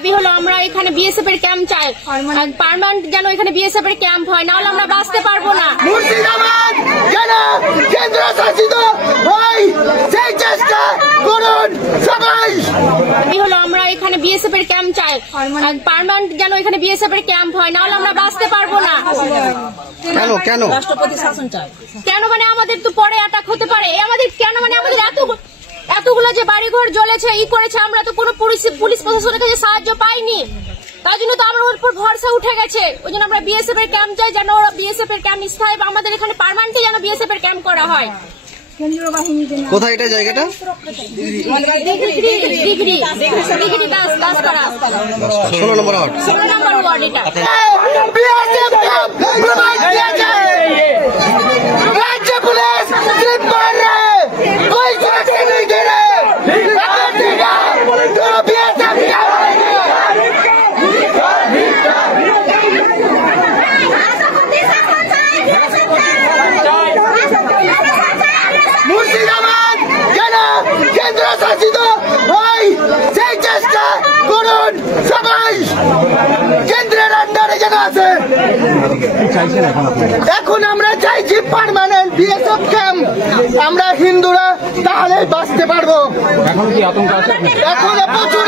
দাবি হলো আমরা এখানে বিএসএফ এর ক্যাম্প চাই, পার্মানেন্ট যেন এখানে বিএসএফ এর ক্যাম্প হয়, নাহলে আমরা বাঁচতে পারবো না। মুর্শিদাবাদ যেন কেন্দ্র শাসিত হয় সেই চেষ্টা করুন সবাই। দাবি হলো আমরা এখানে বিএসএফ এর ক্যাম্প চাই, পার্মানেন্ট যেন এখানে বিএসএফ এর ক্যাম্প হয়, নাহলে আমরা বাঁচতে পারবো না। কেন কেন রাষ্ট্রপতি শাসন চাই? কেন মানে আমাদের তো পরে অ্যাটাক হতে পারে, আমাদের কেন মানে আমাদের এতগুলো যে বাড়িঘর জ্বলেছে করেছে, আমরা তো কোনো পুলিশ প্রশাসনের কাছে সাহায্য পাইনি, তার জন্য তো আমার উপর ভরসা উঠে গেছে। ওই জন্য আমরা বিএসএফ এর ক্যাম্প চাই, যেন বিএসএফ এর ক্যাম্প স্থায়ী, আমাদের এখানে পার্মানেন্ট যেন বিএসএফ এর ক্যাম্প করা হয়। কোথায় এটা জায়গাটা? ডিগ্রি 16 নম্বর ওয়ার্ড। 16 নম্বর ওয়ার্ড এটা। বিএসএফ ক্যাম্প প্রোভাইড किया जाए। राज्य पुलिस ट्रिप मार रहे, कोई सुरक्षा नहीं दे रहे। तो बीएसएफ क्या মুর্শিদাবাদ যেন কেন্দ্র শাসিত হয় সেই চেষ্টা করুন সবাই। কেন্দ্রের আন্ডারে যেন আছে। এখন আমরা চাইছি পার্মানেন্ট বিএসএফ ক্যাম্প, আমরা হিন্দুরা তাহলে বাঁচতে পারবো। এখন কি আতঙ্ক আছে? এখন প্রচুর